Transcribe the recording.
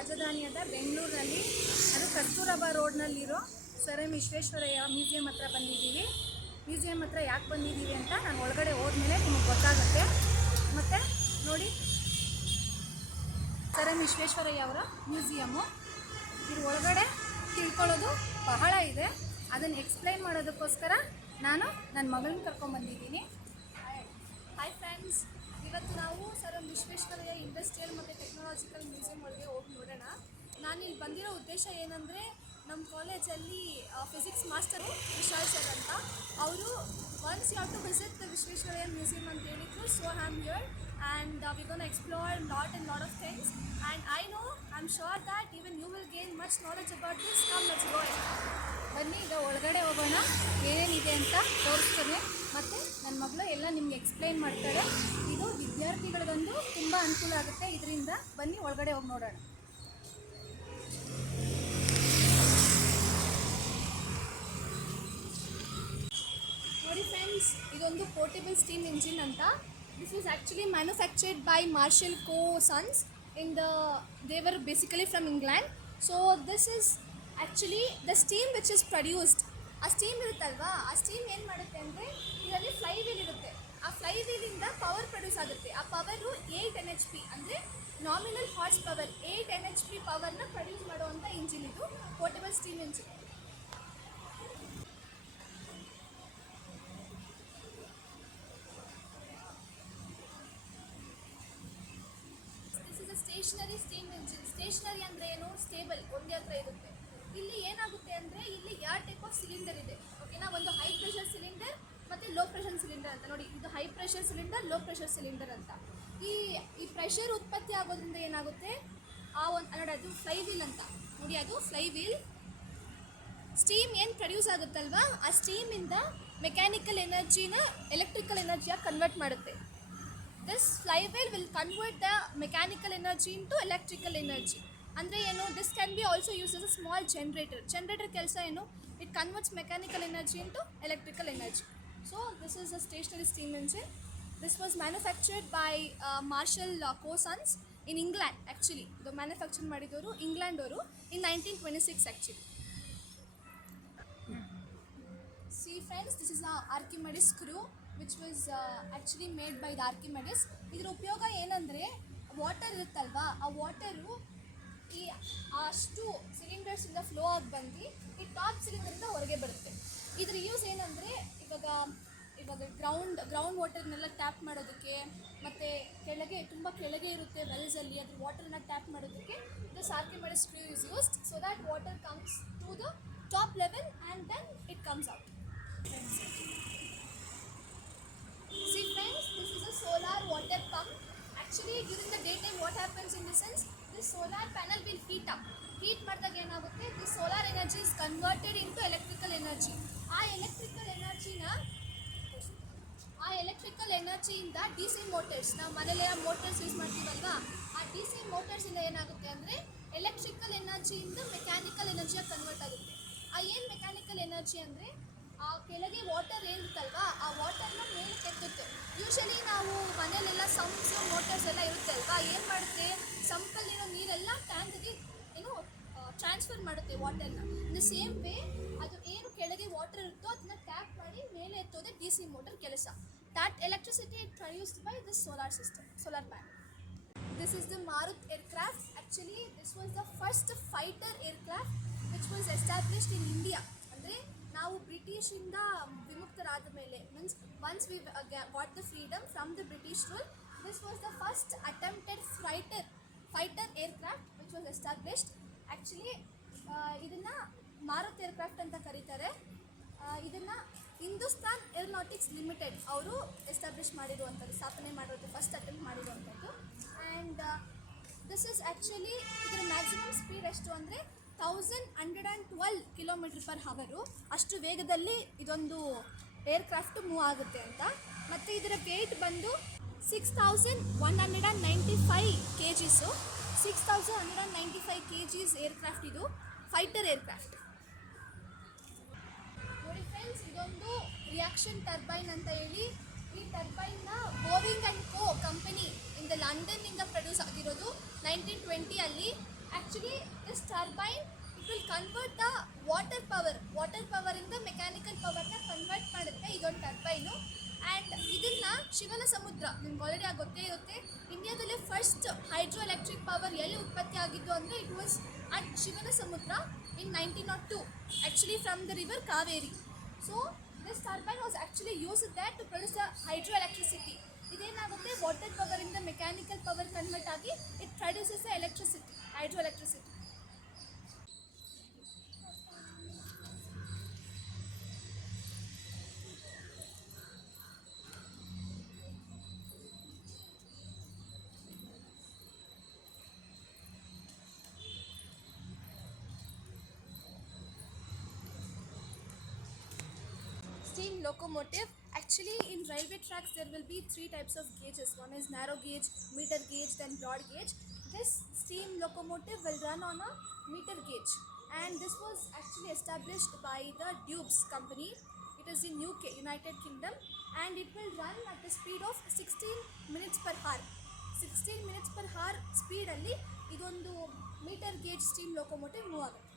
ತಂತ್ರಜ್ಞಾನದ ಬೆಂಗಳೂರಿನಲ್ಲಿ ಅದು ಕಸ್ತೂರಬಾ ರೋಡ್ನಲ್ಲಿರೋ ಸರ್ ಎಂ ವಿಶ್ವೇಶ್ವರಯ್ಯ ಮ್ಯೂಸಿಯಂ ಹತ್ರ ಬಂದಿದ್ದೀವಿ. ಮ್ಯೂಸಿಯಂ ಹತ್ರ ಯಾಕೆ ಬಂದಿದ್ದೀವಿ ಅಂತ ನಾನು ಒಳಗಡೆ ಹೋದ್ಮೇಲೆ ನಿಮಗೆ ಗೊತ್ತಾಗುತ್ತೆ. ಮತ್ತು ನೋಡಿ ಸರ್ ಎಂ ವಿಶ್ವೇಶ್ವರಯ್ಯ ಅವರ ಮ್ಯೂಸಿಯಮ್ಮು ಇದ್ರ ಒಳಗಡೆ ತಿಳ್ಕೊಳ್ಳೋದು ಬಹಳ ಇದೆ. ಅದನ್ನು ಎಕ್ಸ್ಪ್ಲೈನ್ ಮಾಡೋದಕ್ಕೋಸ್ಕರ ನಾನು ನನ್ನ ಮಗಳನ್ನ ಕರ್ಕೊಂಡ್ಬಂದಿದ್ದೀನಿ ಹಾಯ್ ಫ್ರೆಂಡ್ಸ್ ಇವತ್ತು ನಾವು ಸರ್ ವಿಶ್ವೇಶ್ವರಯ್ಯ ಇಂಡಸ್ಟ್ರಿಯಲ್ ಮತ್ತು ಟೆಕ್ನಾಲಜಿಕಲ್ ಮ್ಯೂಸಿಯಂ ಒಳಗೆ ಹೋಗಿ ನೋಡೋಣ. ನಾನು ಇಲ್ಲಿ ಬಂದಿರೋ ಉದ್ದೇಶ ಏನಂದರೆ ನಮ್ಮ ಕಾಲೇಜಲ್ಲಿ ಫಿಸಿಕ್ಸ್ ಮಾಸ್ಟರು ವಿಶಾಲ್ ಸರ್ ಅಂತ. ಅವರು once you have to visit the Visvesvaraya museum ಅಂತ ಹೇಳಿದ್ರು. So I am we're going to explore a lot and lot of things. And I know I am sure that even you will much knowledge about this. Come, let's go. ಬನ್ನಿ ಈಗ ಒಳಗಡೆ ಹೋಗೋಣ. ಏನೇನಿದೆ ಅಂತ ತೋರಿಸ್ತೇನೆ. ಮತ್ತು ನನ್ನ ಮಗಳು ಎಲ್ಲ ನಿಮ್ಗೆ ಎಕ್ಸ್ಪ್ಲೈನ್ ಮಾಡ್ತಾರೆ. ಇದು ವಿದ್ಯಾರ್ಥಿಗಳಿಗೊಂದು ತುಂಬ ಅನುಕೂಲ ಆಗುತ್ತೆ. ಇದರಿಂದ ಬನ್ನಿ ಒಳಗಡೆ ಹೋಗಿ ನೋಡೋಣ. ನೋಡಿ ಫ್ರೆಂಡ್ಸ್ ಇದೊಂದು ಪೋರ್ಟೇಬಲ್ ಸ್ಟೀಮ್ ಇಂಜಿನ್ ಅಂತ. This was actually manufactured by Marshall co sons in the ದೇವರ್ basically from England so this is actually the steam which is produced ಆ ಸ್ಟೀಮ್ ಇರುತ್ತಲ್ವಾ? ಆ ಸ್ಟೀಮ್ ಏನು ಮಾಡುತ್ತೆ ಅಂದರೆ ಇದರಲ್ಲಿ ಫ್ಲೈ ವೀಲ್ ಇರುತ್ತೆ. ಆ ಫ್ಲೈ ವೀಲಿಂದ ಪವರ್ ಪ್ರೊಡ್ಯೂಸ್ ಆಗುತ್ತೆ. ಆ power eight N H P ಅಂದರೆ nominal horse power eight N H P ಪವರ್ನ produce ಮಾಡುವಂಥ ಇಂಜಿನ್ ಇದು. Portable steam engine stationary steam engine stationary ಅಂದ್ರೆ ಏನು? ಸ್ಟೇಬಲ್ ಒಂದೇ ಹತ್ರ ಇರುತ್ತೆ. ಇಲ್ಲಿ ಏನಾಗುತ್ತೆ ಅಂದರೆ, ಇಲ್ಲಿ ಎರಡು ಟೈಪ್ ಆಫ್ ಸಿಲಿಂಡರ್ ಇದೆ? ಓಕೆನಾ ಒಂದು ಹೈ ಪ್ರೆಷರ್ ಸಿಲಿಂಡರ್ ಮತ್ತು ಲೋ ಪ್ರೆಷರ್ ಸಿಲಿಂಡರ್ ಅಂತ. ನೋಡಿ, ಇದು high pressure cylinder low pressure cylinder ಅಂತ. ಈ ಈ ಪ್ರೆಷರ್ ಉತ್ಪತ್ತಿ ಆಗೋದ್ರಿಂದ ಏನಾಗುತ್ತೆ? ಆ ಒಂದು ನೋಡಿ, ಅದು ಫ್ಲೈ ವೀಲ್ ಅಂತ. ನೋಡಿ, ಅದು ಫ್ಲೈ ವೀಲ್ ಸ್ಟೀಮ್ ಏನು ಪ್ರೊಡ್ಯೂಸ್ ಆಗುತ್ತಲ್ವಾ? ಆ ಸ್ಟೀಮಿಂದ ಮೆಕ್ಯಾನಿಕಲ್ ಎನರ್ಜಿನ ಎಲೆಕ್ಟ್ರಿಕಲ್ ಎನರ್ಜಿಯಾಗಿ ಕನ್ವರ್ಟ್ ಮಾಡುತ್ತೆ. This flywheel will convert the mechanical energy into electrical energy ಅಂದರೆ ಏನು this can be also use as a small generator generator ಕೆಲಸ ಏನು it converts mechanical energy into electrical energy so this is a stationary steam engine this was manufactured by Marshall co sons in England actually ಇದು manufacture ಮಾಡಿದವರು England ಅವರು in nineteen twenty six actually see friends this is a Archimedes screw which was actually made by the Archimedes. ಇದ್ರ ಉಪಯೋಗ ಏನಂದರೆ water ಇರುತ್ತಲ್ವಾ, ಆ water ಈ ಅಷ್ಟು ಸಿಲಿಂಡರ್ಸಿಂದ ಫ್ಲೋ ಆಗಿ ಬಂದು ಈ ಟಾಪ್ ಸಿಲಿಂಡರಿಂದ ಹೊರಗೆ ಬರುತ್ತೆ. ಇದ್ರ ಯೂಸ್ ಏನಂದರೆ, ಇವಾಗ ಇವಾಗ ಗ್ರೌಂಡ್ ಗ್ರೌಂಡ್ ವಾಟರ್ನೆಲ್ಲ ಟ್ಯಾಪ್ ಮಾಡೋದಕ್ಕೆ, ಮತ್ತು ಕೆಳಗೆ, ತುಂಬ ಕೆಳಗೆ ಇರುತ್ತೆ ವೆಲ್ಸಲ್ಲಿ ಅದ್ರ ವಾಟರ್ನ ಟ್ಯಾಪ್ ಮಾಡೋದಕ್ಕೆ this Archimedes screw is used so that water comes to the top level and then it comes out See friends, this is a solar water pump. Actually, during the daytime, what happens in the sense, this solar panel will heat up. Heat ಮಾಡಿದಾಗ ಏನಾಗುತ್ತೆ? This solar energy is converted into electrical energy ಆ electrical ಎನರ್ಜಿನ ಆ electrical ಎನರ್ಜಿಯಿಂದ D C motors ನಾವು ಮನೇಲೆಲ್ಲ motors use ಮಾಡ್ತೀವಲ್ವಾ? ಆ D C ಮೋಟರ್ಸಿಂದ ಏನಾಗುತ್ತೆ ಅಂದರೆ ಎಲೆಕ್ಟ್ರಿಕಲ್ ಎನರ್ಜಿಯಿಂದ ಮೆಕ್ಯಾನಿಕಲ್ ಎನರ್ಜಿಯಾಗಿ ಕನ್ವರ್ಟ್ ಆಗುತ್ತೆ. ಆ ಏನು ಮೆಕ್ಯಾನಿಕಲ್ ಎನರ್ಜಿ ಅಂದರೆ ಆ ಕೆಳಗೆ ವಾಟರ್ ಏನಿರುತ್ತಲ್ವಾ ಆ ವಾಟರ್ ಯೂಶಲಿ ನಾವು ಮನೇಲೆಲ್ಲ ಸಂಪ್ಸ್ ಮೋಟರ್ಸ್ ಎಲ್ಲ ಇರುತ್ತೆ ಅಲ್ವಾ? ಏನು ಮಾಡುತ್ತೆ? ಸಂಪಲ್ಲಿರೋ ನೀರೆಲ್ಲ ಟ್ಯಾಂಕ್ಗೆ ಏನು ಟ್ರಾನ್ಸ್ಫರ್ ಮಾಡುತ್ತೆ ವಾಟರ್ನ ಇನ್ ದ ಸೇಮ್ ವೇ ಅದು ಏನು ಕೆಳಗೆ ವಾಟರ್ ಇರುತ್ತೋ ಅದನ್ನ ಟ್ಯಾಪ್ ಮಾಡಿ ಮೇಲೆ ಎತ್ತೋದೇ ಡಿ ಸಿ ಮೋಟರ್ ಕೆಲಸ. That electricity produced by this solar system solar pan This is the Marut aircraft. Actually, this was the first fighter aircraft which was established in India. ಅಂದರೆ ನಾವು ಬ್ರಿಟಿಷಿಂದ ವಿಮುಕ್ತರಾದ ಮೇಲೆ means once we what the freedom from the British rule this was the first attempted fighter fighter aircraft which was established actually ಇದನ್ನು Marut aircraft ಅಂತ ಕರೀತಾರೆ. ಇದನ್ನು Hindustan Aeronautics Limited ಅವರು ಎಸ್ಟಾಬ್ಲಿಷ್ ಮಾಡಿರುವಂಥದ್ದು, ಸ್ಥಾಪನೆ ಮಾಡಿರೋದು ಫಸ್ಟ್ ಅಟೆಂಪ್ಟ್ ಮಾಡಿರುವಂಥದ್ದು. ಆ್ಯಂಡ್ ದಿಸ್ ಇಸ್ ಆ್ಯಕ್ಚುಲಿ ಇದರ ಮ್ಯಾಕ್ಸಿಮಮ್ ಸ್ಪೀಡ್ ಎಷ್ಟು ಅಂದರೆ thousand hundred and twelve kilometre per hour ಅಷ್ಟು ವೇಗದಲ್ಲಿ ಇದೊಂದು ಏರ್ಕ್ರಾಫ್ಟ್ ಮೂವ್ ಆಗುತ್ತೆ ಅಂತ. ಮತ್ತು ಇದರ ವೇಟ್ ಬಂದು six thousand one hundred and ninety five K Gs six thousand hundred and ninety five K Gs aircraft ಇದು. ಫೈಟರ್ ಏರ್ಕ್ರಾಫ್ಟ್ ನೋಡಿ ಫ್ರೆಂಡ್ಸ್ ಇದೊಂದು ರಿಯಾಕ್ಷನ್ ಟರ್ಬೈನ್ ಅಂತ ಹೇಳಿ ಈ ಟರ್ಬೈನ್ನ ಬೋವಿಂಗ್ ಆ್ಯಂಡ್ ಕೋ ಕಂಪನಿ ಇಂದ ಲಂಡನ್ನಿಂದ ಪ್ರೊಡ್ಯೂಸ್ ಆಗಿರೋದು nineteen ಟ್ವೆಂಟಿಯಲ್ಲಿ actually this turbine it will convert the water power water ಪವರಿಂದ mechanical ಪವರ್ನ ಕನ್ವರ್ಟ್ ಮಾಡುತ್ತೆ ಇದೊಂದು ಟರ್ಬೈನು ಆ್ಯಂಡ್ ಇದನ್ನ ಶಿವನ ಸಮುದ್ರ, ನಿಮ್ಗೆ ಆಲ್ರೆಡಿ ಆಗಿ ಗೊತ್ತೇ ಇರುತ್ತೆ ಇಂಡಿಯಾದಲ್ಲೇ ಫಸ್ಟ್ ಹೈಡ್ರೋ ಎಲೆಕ್ಟ್ರಿಕ್ ಪವರ್ ಎಲ್ಲಿ ಉತ್ಪತ್ತಿ ಆಗಿದ್ದು ಅಂದರೆ it was at Shivanasamudra in nineteen naught two actually from the river Kaveri. So this turbine was actually use that to produce the hydro electricity ಇದೇನಾಗುತ್ತೆ water ಪವರಿಂದ mechanical power convert ಆಗಿ it produces a electricity hydro electricity steam locomotive actually in railway tracks there will be three types of gauges one is narrow gauge meter gauge then broad gauge this steam locomotive will run on a meter gauge and this was actually established by the dubes company it is in uk united kingdom and it will run at the speed of 16 minutes per hour 16 minutes per hour speed ಅಲ್ಲಿ ಇದೊಂದು metre gauge steam locomotive move ಆಗುತ್ತೆ